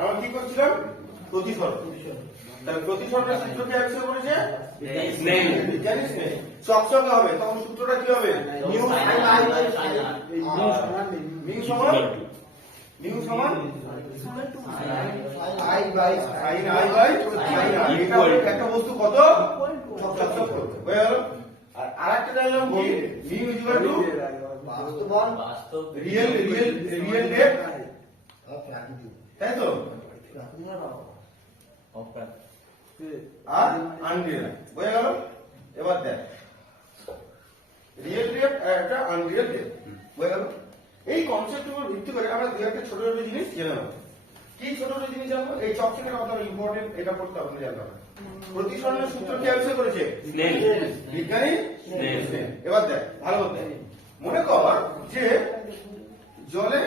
আমরা কি করছিলাম? প্রতিসরণ তাহলে প্রতিসরণের সূত্র কি জানিস চকচকে হবে। তখন সূত্রটা কি হবে? নিউ মিউ সমান মিউ। সমান? I by sine i by sine i এটা হলো একটা বস্তু কত? চকচক করবে হয়ে গেল। আর আরেকটা জানলাম কি? মিউ ইকুয়াল টু বাস্তব রিয়েল রিয়েল রিয়েল রেট তাই তো? আর আনরিয়েল গেল? এবার দেখ। রিয়েল রেট একটা আনরিয়েল রেট গেল? এই কনসেপ্ট উপর ভিত্তি করে আমরা দু একটা ছোট ছোট জিনিস জেনে নেব। কি ছোট ছোট জিনিস জানব? এই চকচকের কথা ইম্পর্টেন্ট এটা পড়তে হবে জানতে হবে। প্রতিসরণের সূত্র কি আবিষ্কার করেছে? বিজ্ঞানী। এবার দেখ ভালো মনে কর যে জলে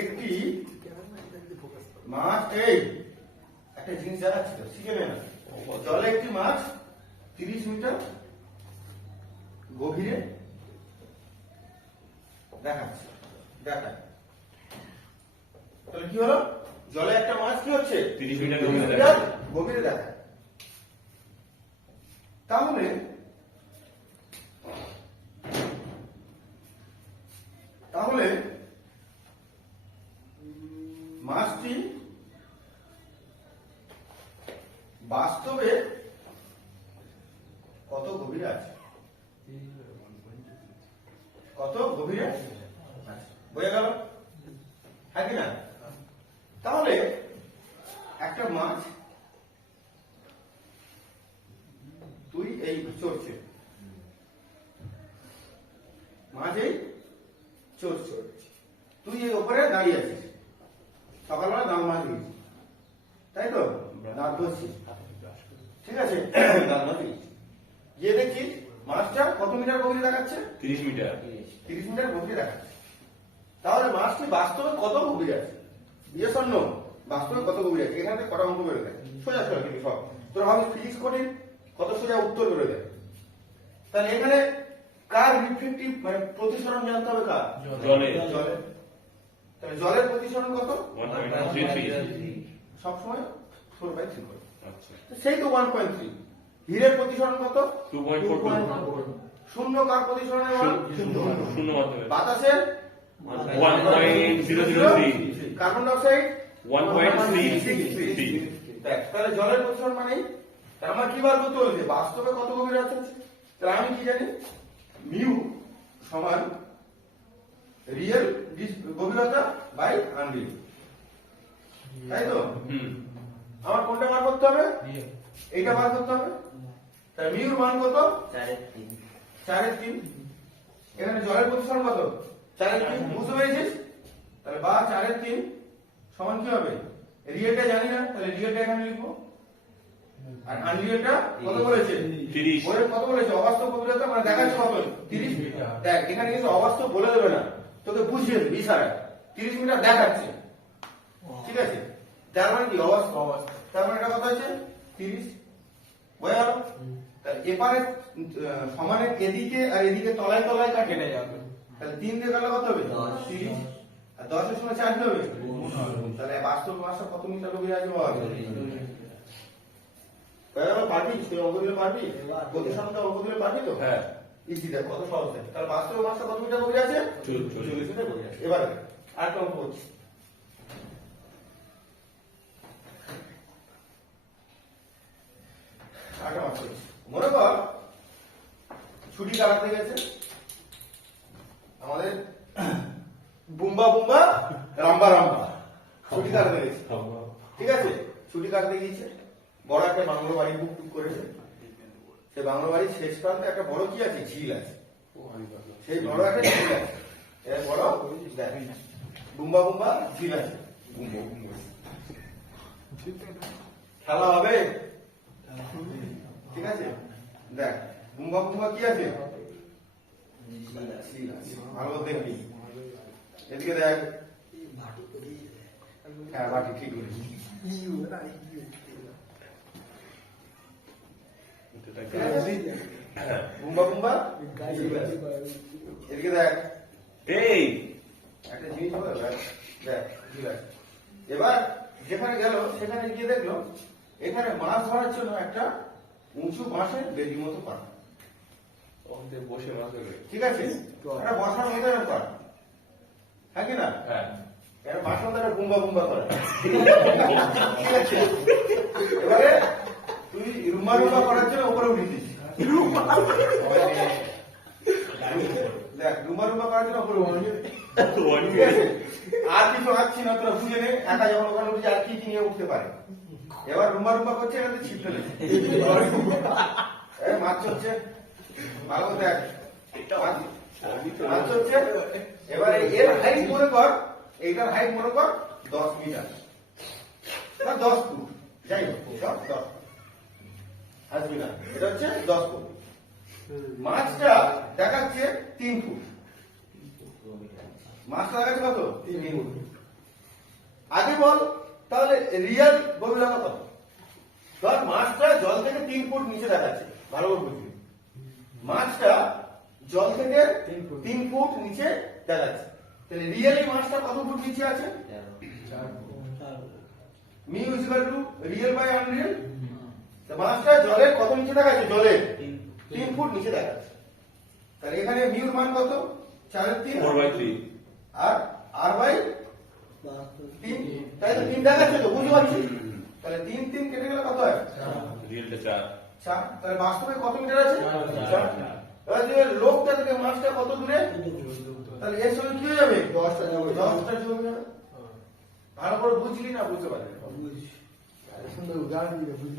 একটি মাছ এই একটা জিনিস জানাচ্ছি তো শিখে নে না। জলে একটি মাছ তিরিশ মিটার গভীরে দেখাচ্ছে দেখায়। তাহলে কি হলো? জলে একটা মাছ কি হচ্ছে? 30 মিটার গভীরে দেখায়। তাহলে তাহলে বাস্তবে কত গভীর আছে? কত গভীর আছে? বোঝা গেল? হ্যাঁ কি না? তাহলে একটা মাছ তুই এই চড়ছে। মাছ এই চড়ছে। তুই এই ওপরে দাঁড়িয়ে আছিস। সকালবেলা দাম মাছ দিয়েছিস। তাই তো? দাঁত ঠিক আছে দাঁত মাছ গিয়ে দেখছিস মাছটা কত মিটার গভীরে দেখাচ্ছে? 30 মিটার। তিরিশ মিটার। গভীরে দেখাচ্ছে। তাহলে মাছটি বাস্তবে কত গভীরে আছে? ইয়েস অর নো বাস্তবে কত গভীরে আছে? এখানে কটা অঙ্ক বেরো দেয়। সোজা সোজা কিন্তু সব। তোরা ভাবিস ফিজিক্স কঠিন কত সোজা উত্তর বেরো দেয়। তাহলে এখানে কার রিফ্লেকটিভ মানে প্রতিসরণ জানতে হবে কার? জলের। জলের। তাহলে জলের প্রতিসরণ কত? 1.33 সবসময়? ফোর বাই থ্রি করে আচ্ছা। সেই তো ওয়ান পয়েন্ট থ্রি হীরের প্রতিসরণ কত? 2.42 শূন্য কার প্রতিসরণের মান শূন্য শূন্য মাধ্যমে। বাতাসের? 1.003 কার্বন ডাইঅক্সাইড 1.363 দেখ, তাহলে জলের প্রতিসরণ মানেই তার আমার কি বার করতে বাস্তবে কত গভীর আছে? তাহলে আমি কি জানি? মিউ সমান রিয়েল গভীরতা বাই আনরিয়েল তাই তো? হুম। আমার কোনটা বার করতে হবে? এইটা বার করতে হবে? তাহলে মিউর মান কত? চারের তিন। এখানে জলের প্রতিসরণ কত? চারের তিন। বুঝতে পেরেছিস? তাহলে বা চারের তিন সমান কি হবে? রিয়েলটা জানি না তাহলে রিয়েলটা এখানে লিখব। আর আনরিয়েলটা কত বলেছে? 30 বলে কত বলেছে? অবাস্তব গভীরতা মানে দেখাচ্ছে কত? তিরিশ। মিটার দেখ এখানে কিন্তু অবাস্তব বলে দেবে না। তোকে বুঝিয়ে দেবে ইশারায়। তিরিশ মিটার দেখাচ্ছে। ঠিক আছে? তার মানে কি? অবাস্তব। অবাস্তব। তার মানে এটা কথা হচ্ছে তিরিশ বোঝা গেল এপারে আহ, সমানের এদিকে আর এদিকে তলায় তলায় কাটে কেটে যাবে? তাহলে তিন দিয়ে কাটলে কত হবে? দশ। তিরিশ। আর দশের সময় চার হবে? তাহলে বাস্তব মাসটা কত মিটার গভীরে আছে পারবি? তুই অঙ্ক দিলে পারবি? প্রতিসরণটা অঙ্ক দিলে পারবি তো? হ্যাঁ। কত সহজ তাহলে বাস্তব মাসটা কত মিটার গভীরে আছে? চল্লিশ। মিটার আছে। এবারে আর একটা অঙ্ক করছি আরেকটা মাস মনে কর, ছুটি কাটাতে গেছে। আমাদের বুম্বা বুম্বা, রাম্বা রাম্বা। ছুটি কাটাতে গেছে। ঠিক আছে? ছুটি কাটতে গিয়েছে। বড় একটা বাংলো বাড়ি বুক টুক করেছে। সেই বাংলো বাড়ির শেষ প্রান্তে একটা বড় কি আছে? ঝিল আছে। সেই বড় একটা ঝিল আছে। এর বড় বুম্বা বুম্বা, ঝিল আছে। খেলা হবে? ঠিক আছে? দেখ বুম্বা বুম্বা কি আছে? ভালো দেখবি। এদিকে দেখ। হ্যাঁ বাটি ঠিক বুম্বা বুম্বা এদিকে দেখ। এই। একটা জিনিস দেখ। এবার যেখানে গেল সেখানে গিয়ে দেখল এখানে মাছ ধরার জন্য একটা উঁচু বাঁশের বেদি মতো করা ওখানে বসে মাছ ধরবে। ঠিক আছে? একটা বসার মতো করা হ্যাঁ কি না? হ্যাঁ। বাসন দ্বারা বুম্বা বুম্বা করে। ঠিক আছে? এবারে তুই রুমা রুমা করার জন্য উঠেছিস দেখ করার জন্য উঠেছিস আর কিছু আঁকছি না তোরা বুঝে নে একা যখন ওখানে উঠছে আর কি কি নিয়ে উঠতে পারে? এবার রুমা রুমা করছে এখানে ছিপতে মাছ ভালো দেখ। মাছ এবারে এর হাইট মনে কর, এইটার হাইট মনে কর, দশ মিটার বা দশ ফুট। যাই হোক দশ না এটা হচ্ছে দশ ফুট। মাছটা দেখাচ্ছে তিন ফুট। মাছটা দেখাচ্ছে কত? তিন ফুট। আগে বল তাহলে রিয়েল গভীরতা কত? ধর মাছটা জল থেকে তিন ফুট নিচে দেখাচ্ছে ভালো করে বুঝবি মাছটা জল থেকে তিন ফুট। নিচে দেখাচ্ছে। তাহলে রিয়েলি মাছটা কত ফুট নিচে আছে? Mu is equal to real by unreal মাছটা জলের কত নিচে দেখাচ্ছে? জলের তিন ফুট। নিচে দেখাচ্ছে। তাহলে এখানে মিউর মান কত? চারের তিন। আর আর বাই তিন। তাই তো তিন দেখাচ্ছে তো বুঝতে পারছিস? তাহলে তিন তিন কেটে গেলে কত হয়? রিয়েলটা চার। চার। তাহলে বাস্তবে কত মিটার আছে? চার। এবার যে লোকটা থেকে মাছটা কত দূরে? তাহলে এর সঙ্গে কি হয়ে যাবে? দশটা যাবে। দশটা জমে যাবে। ভালো করে বুঝলি না বুঝতে পারলি?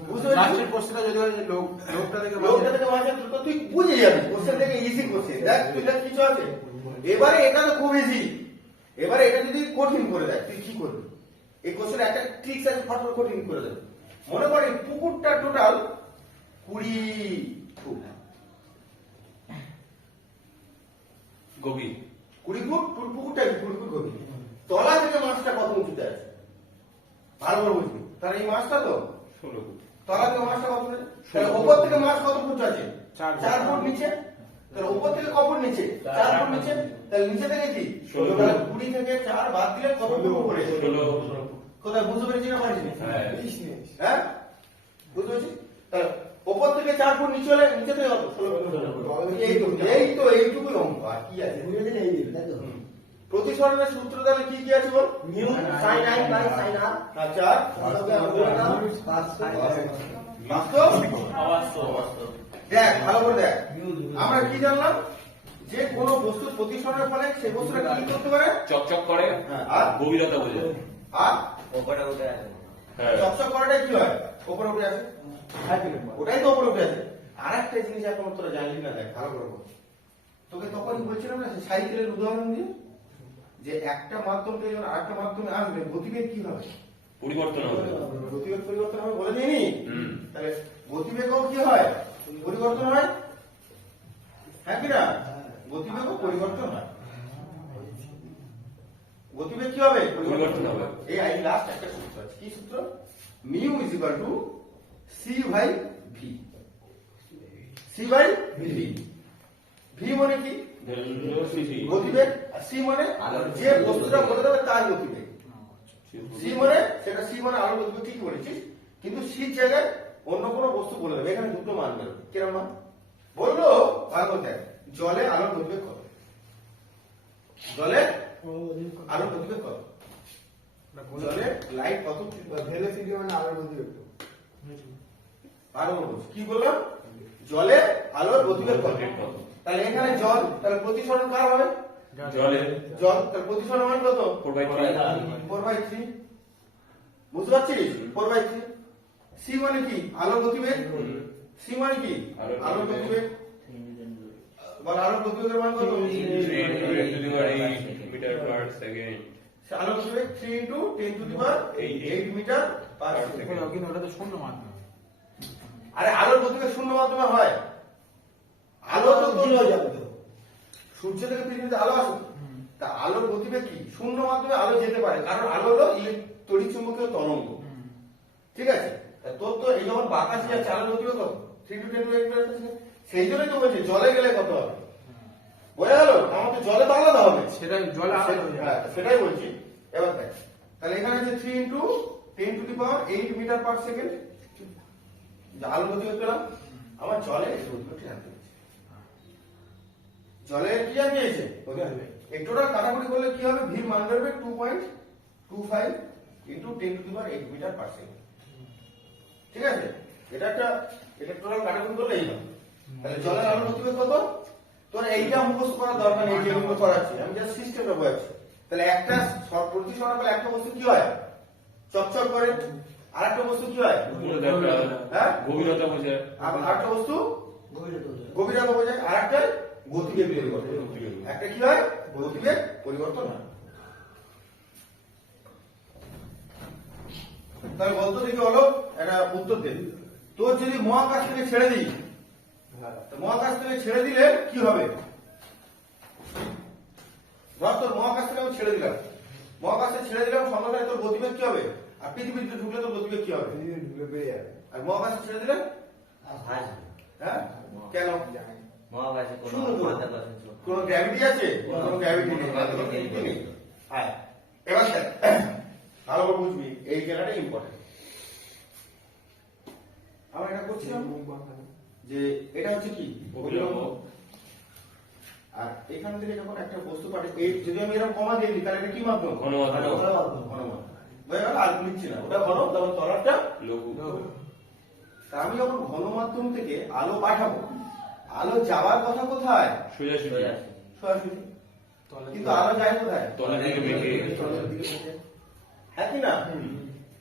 বুঝতে প্রশ্নটা যদি লোক লোকটা থেকে লোকটা থেকে মাছের তো তুই বুঝে যাবি। কোশ্চেন থেকে ইজি কোশ্চেন দেখ তুই কিছু আছে। এবারে এটা তো খুব ইজি এবারে এটা যদি কঠিন করে দেয় তুই কি করবি? এই কোশ্চেন একটা ট্রিক্স আছে ফটো কঠিন করে দেবে। মনে কর পুকুরটা টোটাল কুড়ি ফুট। গভীর। কুড়ি ফুট? পুকুরটা কুড়ি ফুট গভীর। তলা থেকে মাছটা কত উঁচুতে আছে? ভালো করে বুঝবি। তাহলে এই মাছটা তো? ষোলো ফুট। তলা থেকে মাছটা কত? উপর থেকে মাছ কত ফুট আছে? চার ফুট নিচে? তাহলে উপর থেকে নিচে চার ফুট নিচে তাহলে নিচে থেকে কি? ষোলো কুড়ি থেকে চার বাদ দিলে কত ফুট উপরে ষোলো কোথায়? বুঝতে পেরেছি না পারিস হ্যাঁ। হ্যাঁ? বুঝতে পেরেছি? তাহলে উপর থেকে চার ফুট নিচে হলে নিচে থেকে কত? এই তো এইটুকুই অঙ্ক আর কি আছে। প্রতিসরণের সূত্র তাহলে কি কি আছে বল? আচ্ছা বাস্তব দেখ ভালো করে দেখ। আমরা কি জানলাম? যে কোনো বস্তুর প্রতিসরণের ফলে সেই বস্তুটা কি করতে পারে? চকচক করে হ্যাঁ, আর? গভীরতা বোঝে। আর? হ্যাঁ। চকচক করাটাই কি হয়? উপরে উঠে আসে। ওটাই তো উপরে উঠে আসে। আর একটা জিনিস এখন তোরা জানলি না দেখ ভালো করে তোকে তখনই বলছিলাম না সাইকেলের উদাহরণ দিয়ে যে একটা মাধ্যম থেকে যখন আরেকটা মাধ্যমে আসবে গতিবেগ কি হবে? পরিবর্তন হবে। গতিবেগ পরিবর্তন হবে বলে দিইনি? হুম। তাহলে গতিবেগও কি হয়? পরিবর্তন হয়? হ্যাঁ কি না গতিবেগও পরিবর্তন হয়। গতিবেগ কি হবে? পরিবর্তন হবে। এই আই লাস্ট একটা সূত্র আছে। কি সূত্র? Mu is equal to c by v c by v v মানে কি? গতিবেগ। আর সি মানে যে বস্তুটা বলে দেবে তার গতিবেগ। সি মানে সেটা সি মানে আলো গতিবেগ। ঠিক বলেছিস। কিন্তু সি জায়গায় অন্য কোনো বস্তু বলে দেবে। এখানে দুটো মান বেরোবে কিরম মান? বলল ভালো দেখ জলে আলোর গতিবেগ কত জলে আলোর গতিবেগ কত জলে লাইট কত ভালো করে বলছি। কি বললাম? জলে আলোর গতিবেগ কত তাহলে এখানে জল তাহলে প্রতিসরণ কার হবে? জলে। জল তাহলে প্রতিসরণ মান কত? Four by three four by three বুঝতে পারছিস? ফোর বাই থ্রি সি মানে কি? আলোর গতিবেগ? সি মানে কি? আলোর গতিবেগ। বল আলোর গতিবেগের মান কত? Three into ten to the power eight metre per second আলোর গতিবেগ three into ten to the power Eight. Metre per second কিন্তু ওটা তো শূন্য মাধ্যম। আরে আলোর গতিবেগ শূন্য মাধ্যমে হয়। আলো তো সূর্য থেকে পৃথিবীতে আলো আসে। তা আলোর গতিবেগ কি? শূন্য মাধ্যমে আলো যেতে পারে। কারণ আলো হলো তড়িৎ চুম্বকীয় তরঙ্গ। ঠিক আছে? তোর তো এই যখন বাতাসে যাচ্ছে আলোর গতিবেগ কত থ্রি টু টেন সেই জন্যই তো বলছি জলে গেলে কত হবে? বোঝা গেল? আমার তো জলে তো আলাদা হবে। সেটা জলে হ্যাঁ, সেটাই বলছি। এবার দেখ তাহলে এখানে আছে three into ten to the power eight metre per second আলো গতি পেলাম আমার জলে জলে কি জানতে হয়েছে? এই টোটাল কাটাকুটি করলে কি হবে? ভির মান বেরোবে two point two five into ten to the power eight metre per second ঠিক আছে? এটা একটা কাটাকুটি করলে এই হবে। তাহলে জলের আলো কত? তোর এইটা মুখস্থ করার দরকার নেই যেগুলো করাচ্ছি আমি জাস্ট সিস্টেমটা বোঝাচ্ছি তাহলে একটা প্রতি একটা বস্তু কি হয়? চকচক করে। আর একটা বস্তু কি হয়? হ্যাঁ? গভীরতা বোঝায় আর আরেকটা বস্তু? গভীরতা বোঝায় আর একটা গতিবেগ করে একটা কি হয়? গতিবেগ পরিবর্তন হয়। তাহলে বলতো দেখি হলো একটা উত্তর দেন তোর যদি মহাকাশ থেকে ছেড়ে দিই মহাকাশ থেকে ছেড়ে দিলে কি হবে? ধর তোর মহাকাশ থেকে আমি ছেড়ে দিলাম। মহাকাশে ছেড়ে দিলাম সঙ্গে তোর গতিবেগ কি হবে? আর পৃথিবীতে ঢুকলে তোর গতিবেগ কি হবে? আর মহাকাশে ছেড়ে দিলে? হ্যাঁ? কেন? মহাকাশে কোনো গ্র্যাভিটি আছে? কোন গ্র্যাভিটি নেই। হ্যাঁ। এবার ভালো করে বুঝবি এই জায়গাটা ইম্পর্টেন্ট আমরা এটা করছিলাম? যে এটা হচ্ছে কি? আর এখান থেকে যখন একটা বস্তু পাঠে এই যদি আমি এরকম কমা দিয়ে দিই তাহলে এটা কি মাধ্যম? ঘনমাধ্যম। ঘনমাধ্যম। আর লিখছি না। ওটা ঘন তারপর তলাটা লঘু। তা আমি যখন ঘনমাধ্যম থেকে আলো পাঠাবো আলো যাওয়ার কথা কোথায়? সোজাসুজি। কিন্তু আলো যায় কোথায়? তলের দিকে বেঁকে হ্যাঁ কি না?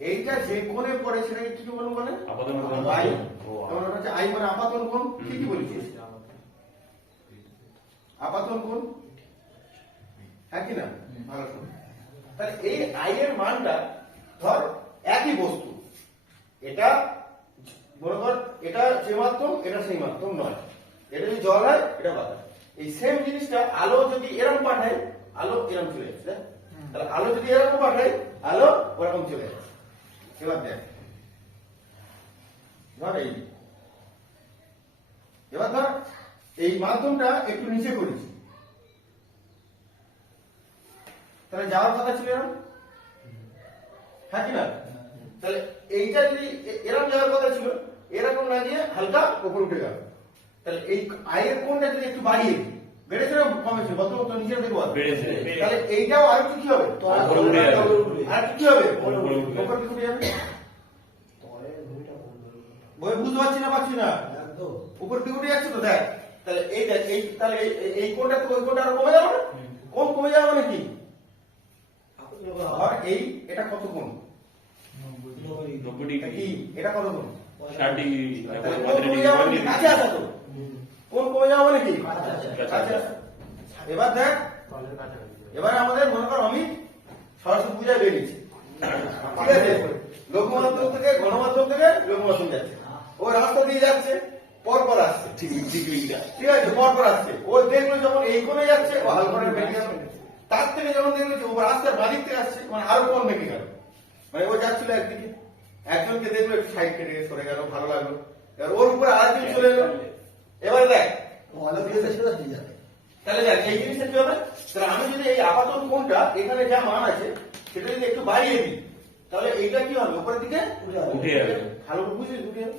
এইটা যে কোণে পড়ে সেটাকে কি বলব বলে আপাতন কোণ। আই যেমন হচ্ছে আই মানে আপাতন কোণ ঠিকই বলেছিস? আপাতন কোণ। হ্যাঁ কি না? ভালো তাহলে এই আই এর মানটা ধর একই বস্তু। এটা মনে কর এটা যে মাধ্যম এটা সেই মাধ্যম নয়। এটা যদি জল হয় এটা বাতাস এই সেম জিনিসটা আলো যদি এরকম পাঠায় আলো এরকম চলে যাচ্ছে? তাহলে আলো যদি এরকম পাঠায় আলো ওরকম চলে এবার দেখ। ধর এই। এবার ধর, এই মাধ্যমটা একটু নিচে করেছি। তাহলে যাওয়ার কথা ছিল এরকম হ্যাঁ কি না? তাহলে এইটা যদি এরকম যাওয়ার কথা ছিল, এরকম না গিয়ে হালকা উপর উঠে গেল। তাহলে এই আয়ের কোণটা যদি একটু বাড়িয়ে দিই বেড়েছে না কমেছে কত কত নিচে দেখব বেড়েছে। তাহলে এইটাও আর একটু কি হবে? আর কি হবে? উপরে উঠে যাবে। বই বুঝতে পারছি না পাচ্ছি না? উপর দিকে উঠে যাচ্ছে তো দেখ। তাহলে এই দেখ এই তাহলে এই- কোণটা তো ওই কোণটা আরও কমে যাবে না? কোন কমে যাবে মানে কি? আর এই এটা কত কোণ? নব্বই এটা ডিগ্রি এটা কত কোণ? ষাট ডিগ্রি। মানে কি? কাছে আসা তো। কোন কমে যাবে কি কাছে কাছে আসা। আসা। এবার দেখ। এবার আমাদের মনে কর অমিত সরস্বতী পূজায় বেরিয়েছে। ঠিক আছে? লঘু মাধ্যম থেকে গণমাধ্যম থেকে লঘু মাধ্যম যাচ্ছে। ও রাস্তা দিয়ে যাচ্ছে পর পর আসছে। ঠিক আছে? পর পর আসছে। ও দেখল যখন এই কোণে যাচ্ছে ও বেরিয়ে তার থেকে যখন দেখল যে ও রাস্তার বাদিক থেকে আসছে মানে আরও কোন বেরিয়ে গেল। মানে ও যাচ্ছিল একদিকে। একজনকে দেখল একটু সাইড কেটে সরে গেল ভালো লাগল। এবার ওর উপরে আরেকজন চলে এলো। এবারে দেখ। তাহলে দেখ এই জিনিসটা কি হবে? তাহলে আমি যদি এই আপাতত কোনটা এখানে যা মান আছে সেটা যদি একটু বাড়িয়ে দিই তাহলে এইটা কি হবে? উপরের দিকে উঠে যাবে। ভালো করে বুঝলি উঠে যাবে।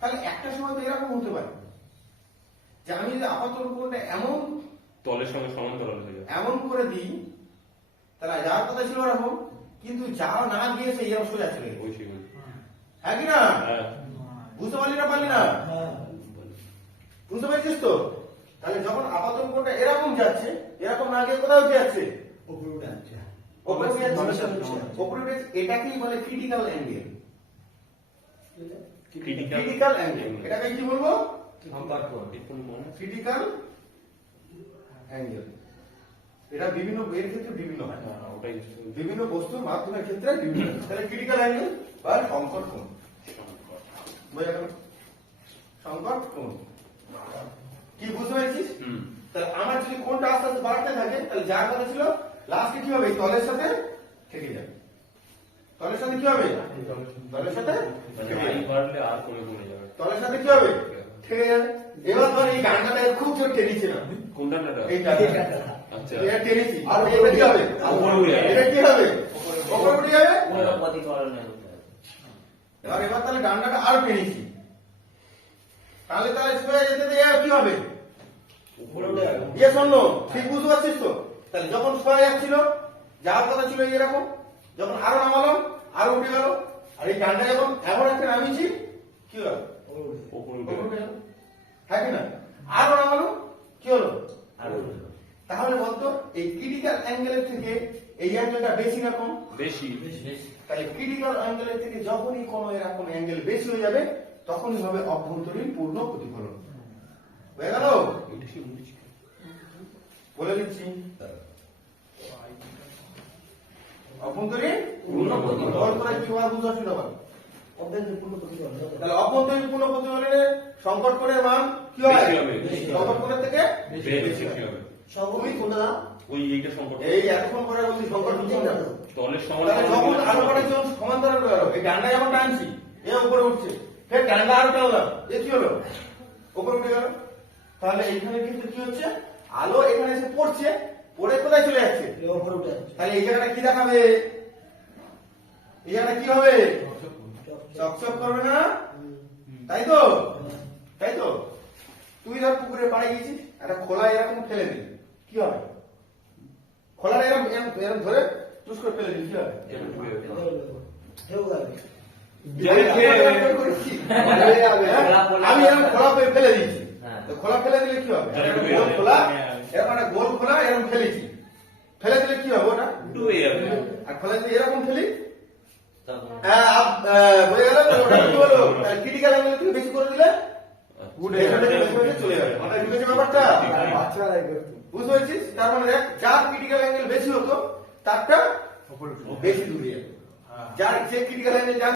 তাহলে একটা সময় তো এরকম হতে পারে যে আমি যদি আপাতত কোনটা এমন তলের সঙ্গে সমান্তরাল হয়ে যাবে। এমন করে দিই তাহলে যাওয়ার কথা ছিল ওরকম কিন্তু যাওয়া না গিয়েছে এরকম সোজা চলে গেছে ওই হ্যাঁ কি না? হ্যাঁ। বুঝতে পারলি না পারলি না? বুঝতে পারছিস তো? তাহলে যখন আপাতত কোনটা এরকম যাচ্ছে এরকম না গিয়ে কোথাও যাচ্ছে? ওপরে উঠে যাচ্ছে। ওপরে উঠে এটাকেই বলে critical angle critical critical angle এটাকে কি বলব? ক্রিটিক্যাল অ্যাঙ্গেল এটা বিভিন্ন এর ক্ষেত্রে বিভিন্ন হয়। ওটাই বিভিন্ন বস্তুর মাধ্যমের ক্ষেত্রে বিভিন্ন হয়। তাহলে ক্রিটিক্যাল অ্যাঙ্গেল বা সংকট কোণ? বোঝা গেল? সংকট কোণ। কি বুঝতে পেরেছিস? তাহলে আমার যদি কোনটা আস্তে আস্তে বাড়তে থাকে তাহলে যার কথা ছিল লাস্টে কি হবে? তলের সাথে থেকে যাবে। তলের সাথে কি হবে? তলের সাথে যাবে। বাড়লে আর কমে কমে যাবে। তলের সাথে কি হবে? যাবে। এবার ধর এই গানটা খুব জোর টেনেছি কোনটা এইটা আচ্ছা। এটা টেনেছি। আর এটা কি হবে উপরে উঠে যাবে। এটা কি হবে? উপরে উঠে যাবে? এবার এবার তাহলে ডান্ডাটা আরও টেনেছি। তাহলে তাহলে সোজা যেতে এবার কি হবে? ইয়ে শোন ঠিক বুঝতে পারছিস তো? তাহলে যখন সোজা যাচ্ছিল যাওয়ার কথা ছিল এরকম যখন আরও নামালাম আরও উঠে গেল আর এই ডান্ডা যখন এমন একটা নামিয়েছি কি হলো? উপরে উপরে উঠে উঠে গেল হ্যাঁ কি না? আরও নামালো কি হলো? আরও তাহলে বলতো এই ক্রিটিক্যাল অ্যাঙ্গেলের থেকে এই অ্যাঙ্গেলটা বেশি না কম। বেশি। তাহলে ক্রিটিক্যাল অ্যাঙ্গেলের থেকে যখনই কোনো এরকম অ্যাঙ্গেল বেশি হয়ে যাবে তখনই হবে অভ্যন্তরীণ পূর্ণ প্রতিফলন। হয়ে গেল? বলে দিচ্ছি। অভ্যন্তরীণ পূর্ণ প্রতিফলন। করে কি হয় বুঝতে। তাহলে অভ্যন্তরীণ পূর্ণ সংকট কোণের মান কি হয়? সংকট কোণের থেকে? বেশি হবে সবই কোনটা দাও? ওই এইটা সম্পর্ক এই এতক্ষণ পরে বলছি সংকট হচ্ছে না তলের সমান তাহলে যখন আরও কটা যখন সমান্তরাল এই ডান্ডা যেমন টানছি এ উপরে উঠছে। ফের ডান্ডা আরও টানলাম এ কি হলো? উপরে উঠে গেল। তাহলে এইখানে কিন্তু কি হচ্ছে? আলো এখানে এসে পড়ছে পড়ে কোথায় চলে যাচ্ছে? এ উঠে তাহলে এই জায়গাটা কি দেখাবে? এই জায়গাটা কি হবে? চকচক করবে না? তাই তো? তাই তো? তুই ধর পুকুরে পাড়ে গেছিস একটা খোলা এরকম ফেলে দিলি কি হবে? খোলাটা এরকম এরকম ধরে চুস করে ফেলে দিলি কি হবে? আমি এরকম খোলা ফেলে দিয়েছি। হ্যাঁ। খোলা ফেলে দিলে কি হবে? গোল খোলা এরকম একটা গোল খোলা এরকম ফেলেছি ফেলে দিলে কি হবে ওটা? আর খোলা যদি এরকম ফেলি গেল ওটা কি ক্রিটিক্যাল অ্যাঙ্গেল থেকে বেশি করে দিলে? হয়ে চলে যাবে মানে বুঝেছে ব্যাপারটা? বুঝতে পেরেছিস? তার মানে যার ক্রিটিক্যাল অ্যাঙ্গেল বেশি হতো তারটা বেশি দূরে যাবে। যার যে ক্রিটিক্যাল অ্যাঙ্গেল